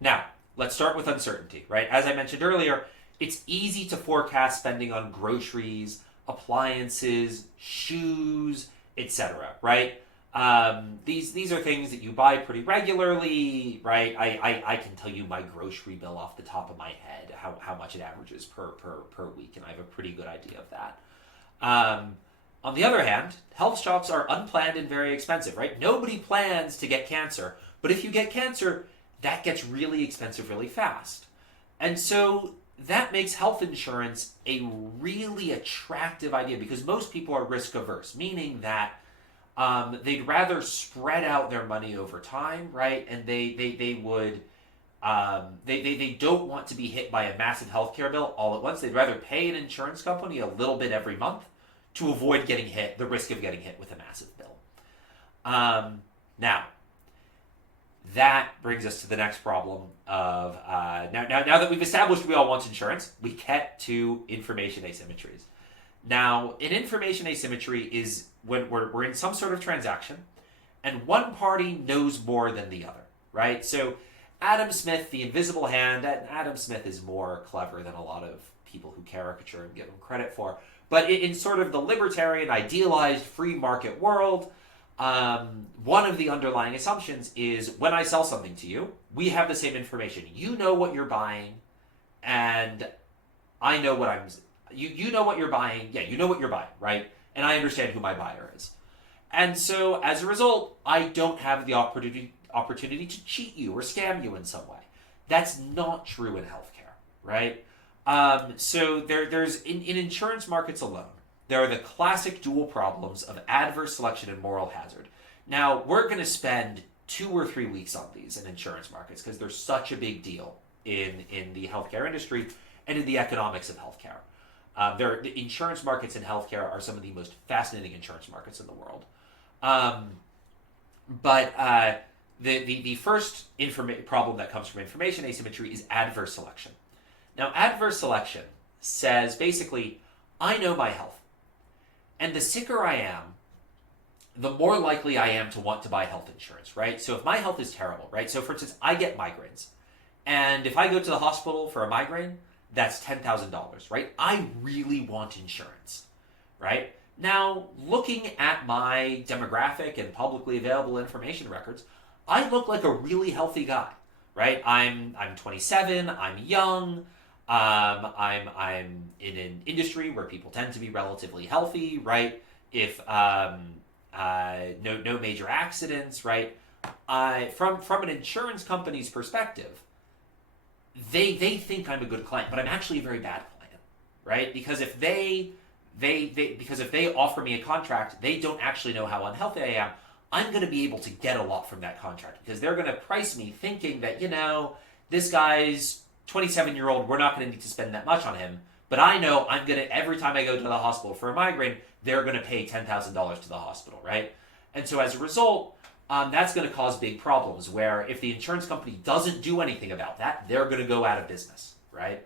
Now, let's start with uncertainty, right? As I mentioned earlier, it's easy to forecast spending on groceries, appliances, shoes, etc., right? These are things that you buy pretty regularly, right? I can tell you my grocery bill off the top of my head, how much it averages per week, and I have a pretty good idea of that. On the other hand, health shocks are unplanned and very expensive, right? Nobody plans to get cancer, but if you get cancer, that gets really expensive really fast. And so that makes health insurance a really attractive idea because most people are risk averse, meaning that they'd rather spread out their money over time, right? And they would they don't want to be hit by a massive healthcare bill all at once. They'd rather pay an insurance company a little bit every month to avoid getting hit, the risk of getting hit with a massive bill. Now, that brings us to the next problem of now that we've established we all want insurance, we get to information asymmetries. Now, an information asymmetry is when we're in some sort of transaction and one party knows more than the other, right? So Adam Smith, the invisible hand, Adam Smith is more clever than a lot of people who caricature and give him credit for. But in sort of the libertarian, idealized free market world, one of the underlying assumptions is when I sell something to you, we have the same information. You know what you're buying, and I know what I'm. You know what you're buying. Yeah, you know what you're buying, right? And I understand who my buyer is. And so as a result, I don't have the opportunity to cheat you or scam you in some way. That's not true in healthcare, right? So there's in insurance markets alone, there are the classic dual problems of adverse selection and moral hazard. Now, we're going to spend 2 or 3 weeks on these in insurance markets because they're such a big deal in the healthcare industry and in the economics of healthcare. The insurance markets in healthcare are some of the most fascinating insurance markets in the world. But the first problem that comes from information asymmetry is adverse selection. Now, adverse selection says basically, I know my health. And the sicker I am, the more likely I am to want to buy health insurance, right? So if my health is terrible, right? So for instance, I get migraines. And if I go to the hospital for a migraine, that's $10,000, right? I really want insurance, right? Now, looking at my demographic and publicly available information records, I look like a really healthy guy, right? I'm 27, I'm young, I'm in an industry where people tend to be relatively healthy, right? If no major accidents, right? From an insurance company's perspective, they think I'm a good client, but I'm actually a very bad client, right? Because if they offer me a contract, they don't actually know how unhealthy I am. I'm going to be able to get a lot from that contract because they're going to price me thinking that, this guy's 27-year-old, we're not going to need to spend that much on him. But I know I'm going to, every time I go to the hospital for a migraine, they're going to pay $10,000 to the hospital, right? And so as a result, that's going to cause big problems where if the insurance company doesn't do anything about that, they're going to go out of business, right?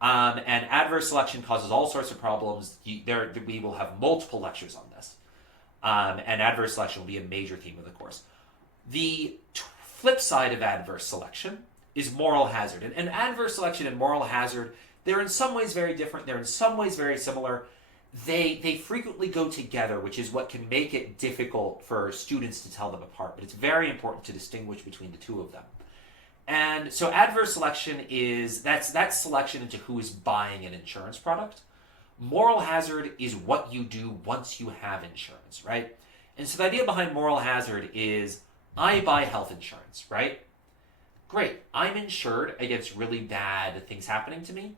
And adverse selection causes all sorts of problems. We will have multiple lectures on this. And adverse selection will be a major theme of the course. The flip side of adverse selection is moral hazard. And adverse selection and moral hazard, they're in some ways very different. They're in some ways very similar. They frequently go together, which is what can make it difficult for students to tell them apart. But it's very important to distinguish between the two of them. And so adverse selection that's selection into who is buying an insurance product. Moral hazard is what you do once you have insurance, right? And so the idea behind moral hazard is I buy health insurance, right? Great, I'm insured against really bad things happening to me.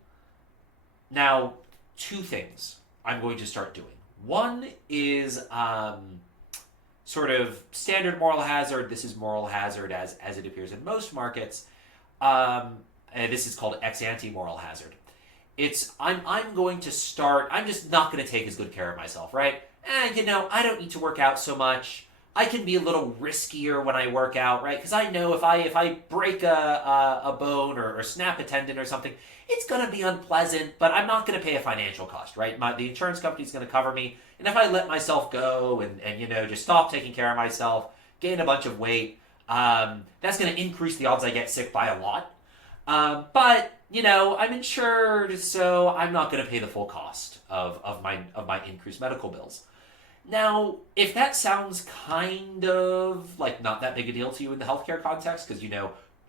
Now, 2 things I'm going to start doing. One is sort of standard moral hazard. This is moral hazard as it appears in most markets. And this is called ex ante moral hazard. I'm going to start, I'm just not going to take as good care of myself, right? I don't need to work out so much. I can be a little riskier when I work out, right? Because I know if I break a bone or snap a tendon or something, it's going to be unpleasant, but I'm not going to pay a financial cost, right? The insurance company's going to cover me. And if I let myself go and just stop taking care of myself, gain a bunch of weight, That's going to increase the odds I get sick by a lot. But I'm insured, so I'm not going to pay the full cost of my increased medical bills. Now, if that sounds kind of like not that big a deal to you in the healthcare context, because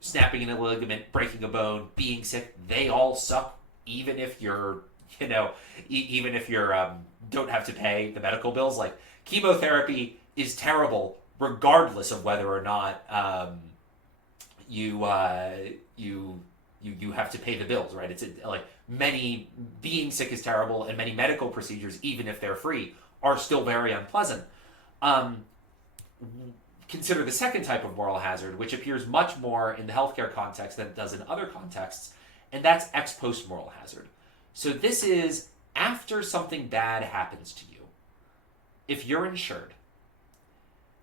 snapping a ligament, breaking a bone, being sick, they all suck, even if you're even if you're don't have to pay the medical bills. Like chemotherapy is terrible, regardless of whether or not you have to pay the bills, right? It's like many being sick is terrible, and many medical procedures, even if they're free, are still very unpleasant. Consider the second type of moral hazard, which appears much more in the healthcare context than it does in other contexts, and that's ex post moral hazard. So this is after something bad happens to you. If you're insured,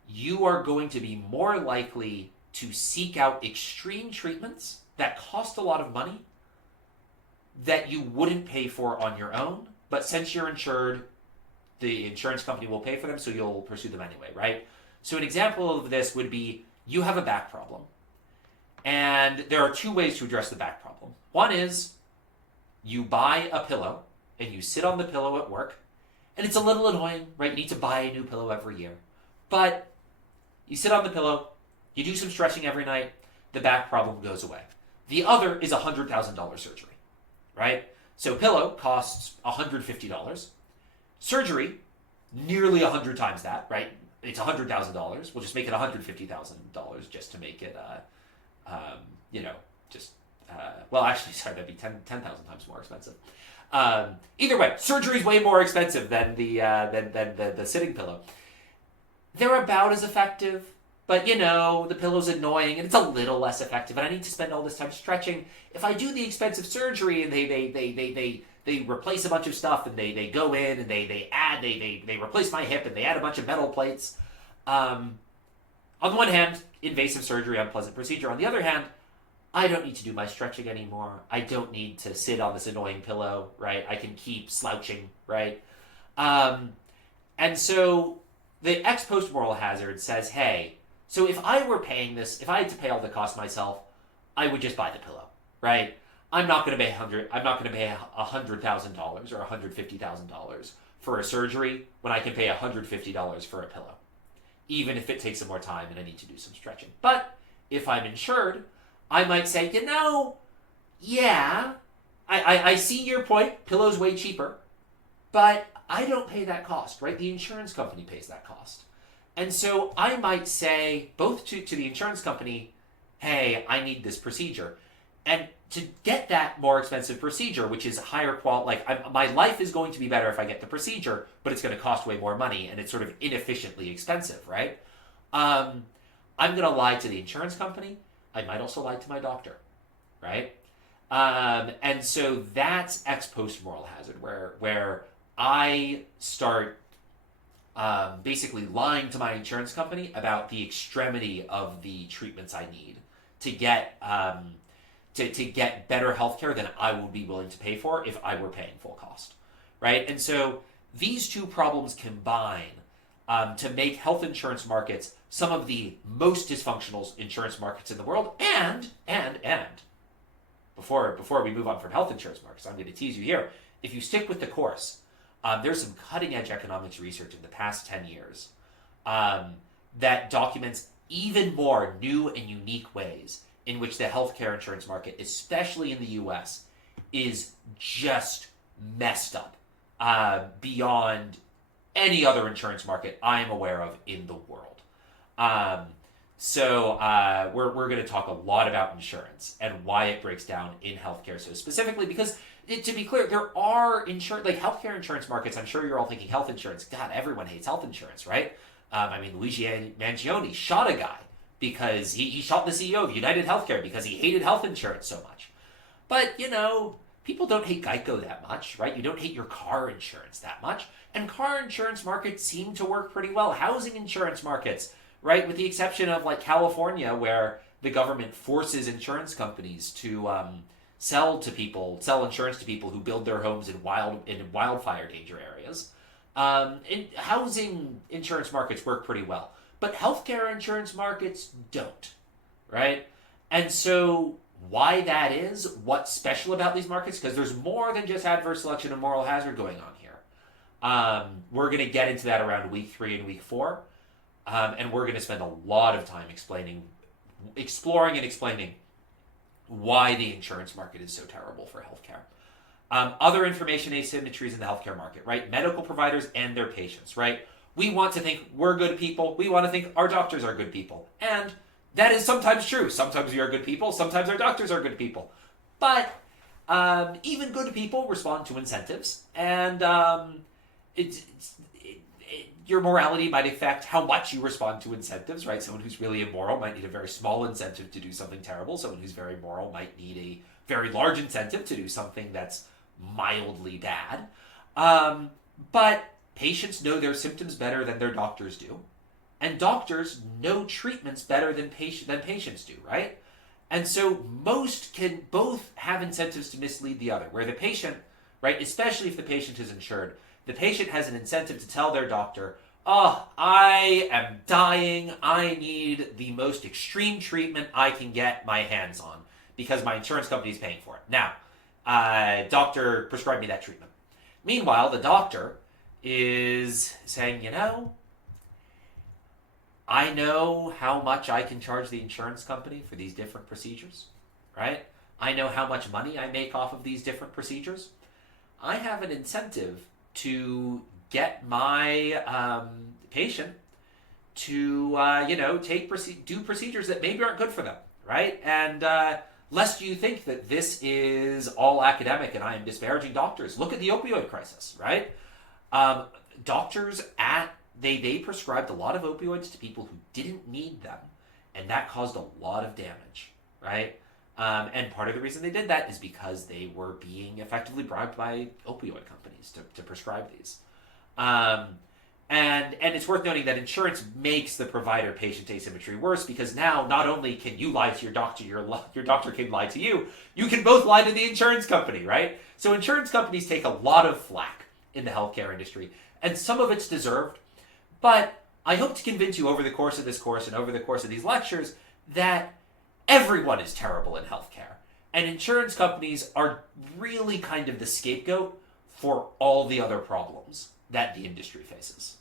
you are going to be more likely to seek out extreme treatments that cost a lot of money that you wouldn't pay for on your own, but since you're insured, the insurance company will pay for them, so you'll pursue them anyway, right? So an example of this would be you have a back problem, and there are two ways to address the back problem. One is you buy a pillow, and you sit on the pillow at work, and it's a little annoying, right? You need to buy a new pillow every year. But you sit on the pillow, you do some stretching every night, the back problem goes away. The other is $100,000 surgery, right? So pillow costs $150. Surgery, nearly 100 times that, right? It's $100,000. We'll just make it $150,000 just to make it, well, actually, sorry, that'd be 10,000 times more expensive. Either way, surgery is way more expensive than the sitting pillow. They're about as effective, but the pillow's annoying and it's a little less effective, and I need to spend all this time stretching. If I do the expensive surgery and they replace a bunch of stuff, and they go in and they replace my hip and they add a bunch of metal plates. On the one hand, invasive surgery, unpleasant procedure. On the other hand, I don't need to do my stretching anymore. I don't need to sit on this annoying pillow, right? I can keep slouching, right? And so the ex post moral hazard says, hey, so if I were paying this, if I had to pay all the cost myself, I would just buy the pillow, right? I'm not going to pay $100,000 or $150,000 for a surgery when I can pay $150 for a pillow, even if it takes some more time and I need to do some stretching. But if I'm insured, I might say, yeah, I see your point. Pillow's way cheaper, but I don't pay that cost, right? The insurance company pays that cost. And so I might say both to the insurance company, hey, I need this procedure. And to get that more expensive procedure, which is higher quality, my life is going to be better if I get the procedure, but it's going to cost way more money, and it's sort of inefficiently expensive, right? I'm going to lie to the insurance company. I might also lie to my doctor, right? And so that's ex post moral hazard, where I start basically lying to my insurance company about the extremity of the treatments I need to get to get better healthcare than I would be willing to pay for if I were paying full cost, right? And so these two problems combine to make health insurance markets some of the most dysfunctional insurance markets in the world. And before we move on from health insurance markets, I'm going to tease you here. If you stick with the course, there's some cutting edge economics research in the past 10 years that documents even more new and unique ways in which the healthcare insurance market, especially in the US, is just messed up beyond any other insurance market I am aware of in the world. So we're going to talk a lot about insurance and why it breaks down in healthcare so specifically, because to be clear, there are healthcare insurance markets. I'm sure you're all thinking health insurance. God, everyone hates health insurance, right? Luigi Mangione shot a guy because he shot the CEO of United Healthcare because he hated health insurance so much. But, people don't hate Geico that much, right? You don't hate your car insurance that much. And car insurance markets seem to work pretty well. Housing insurance markets, right? With the exception of California, where the government forces insurance companies to sell insurance to people who build their homes in wildfire danger areas. Housing insurance markets work pretty well. but healthcare insurance markets don't, right? And so why that is, what's special about these markets, because there's more than just adverse selection and moral hazard going on here. We're going to get into that around week 3 and week 4, and we're going to spend a lot of time exploring and explaining why the insurance market is so terrible for healthcare. Other information asymmetries in the healthcare market, right? Medical providers and their patients, right? We want to think we're good people. We want to think our doctors are good people. And that is sometimes true. Sometimes we are good people. Sometimes our doctors are good people. But even good people respond to incentives. And your morality might affect how much you respond to incentives, right? Someone who's really immoral might need a very small incentive to do something terrible. Someone who's very moral might need a very large incentive to do something that's mildly bad. But patients know their symptoms better than their doctors do. And doctors know treatments better than patients do, right? And so most can both have incentives to mislead the other, where the patient, right, especially if the patient is insured, the patient has an incentive to tell their doctor, oh, I am dying, I need the most extreme treatment I can get my hands on because my insurance company is paying for it. Now, doctor, prescribe me that treatment. Meanwhile, the doctor is saying, I know how much I can charge the insurance company for these different procedures, right? I know how much money I make off of these different procedures. I have an incentive to get my patient to, do procedures that maybe aren't good for them, right? And lest you think that this is all academic and I am disparaging doctors, look at the opioid crisis, right? Doctors they prescribed a lot of opioids to people who didn't need them, and that caused a lot of damage, right? And part of the reason they did that is because they were being effectively bribed by opioid companies to prescribe these. And it's worth noting that insurance makes the provider-patient asymmetry worse because now not only can you lie to your doctor, your doctor can lie to you, you can both lie to the insurance company, right? So insurance companies take a lot of flack in the healthcare industry, and some of it's deserved. But I hope to convince you over the course of this course and over the course of these lectures that everyone is terrible in healthcare. And insurance companies are really kind of the scapegoat for all the other problems that the industry faces.